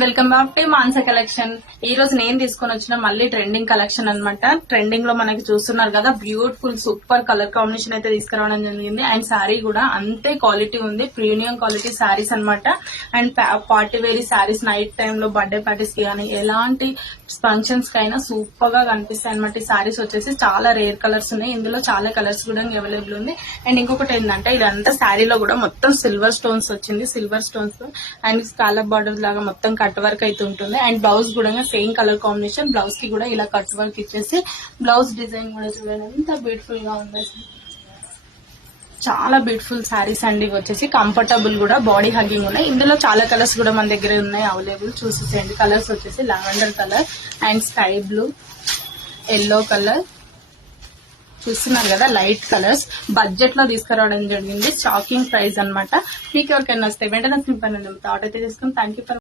Welcome back to Mansa collection. ఈ రోజు నేను తీసుకొని వచ్చిన మళ్ళీ ట్రెండింగ్ కలెక్షన్ అన్నమాట. ట్రెండింగ్ లో మనకి చూస్తున్నారు కదా, బ్యూటిఫుల్ సూపర్ కలర్ కాంబినేషన్ అయితే తీసుకురావడం జరిగింది. అండ్ శారీ కూడా అంతే క్వాలిటీ ఉంది, ప్రీమియం క్వాలిటీ శారీస్ అన్నమాట. And party wear saris night time లో బర్త్డే పార్టీస్ కి కానీ ఎలాంటి ఫంక్షన్స్ కి అయినా సూపర్ గా కనిపిస్తాయి అనమాట. ఈ శారీస్ వచ్చేసి చాలా రేర్ కలర్స్ ఉన్నాయి, ఇందులో చాలా కలర్స్ కూడా అవైలబుల్ ఉంది. అండ్ ఇంకొకటి ఏంటంటే ఇదంతా శారీలో కూడా మొత్తం సిల్వర్ స్టోన్స్ వచ్చింది, silver stones and scallop border లాగా మొత్తం కట్ వర్క్ అయితే ఉంటుంది. అండ్ బ్లౌజ్ కూడా సేమ్ కలర్ కాంబినేషన్, బ్లౌజ్ కి కూడా ఇలా కట్ వర్క్ ఇచ్చేసి బ్లౌజ్ డిజైన్ కూడా చూడండి ఎంత బ్యూటిఫుల్ గా ఉంది. చాలా బ్యూటిఫుల్ శారీస్ అండి. ఇవి వచ్చేసి కంఫర్టబుల్ కూడా, బాడీ హగ్గింగ్ ఉన్నాయి. ఇందులో చాలా కలర్స్ కూడా మన దగ్గర ఉన్నాయి అవైలబుల్, చూసేసేయండి. కలర్స్ వచ్చేసి lavender colour and sky blue, yellow colour చూస్తున్నారు కదా, లైట్ కలర్స్ బడ్జెట్ లో తీసుకురావడం జరిగింది. షాకింగ్ ప్రైస్ అన్నమాట. మీకు ఎవరికైనా వస్తే వెంటనే సింపుల్ ఆర్డర్ అయితే చేసుకుని థ్యాంక్ యూ ఫర్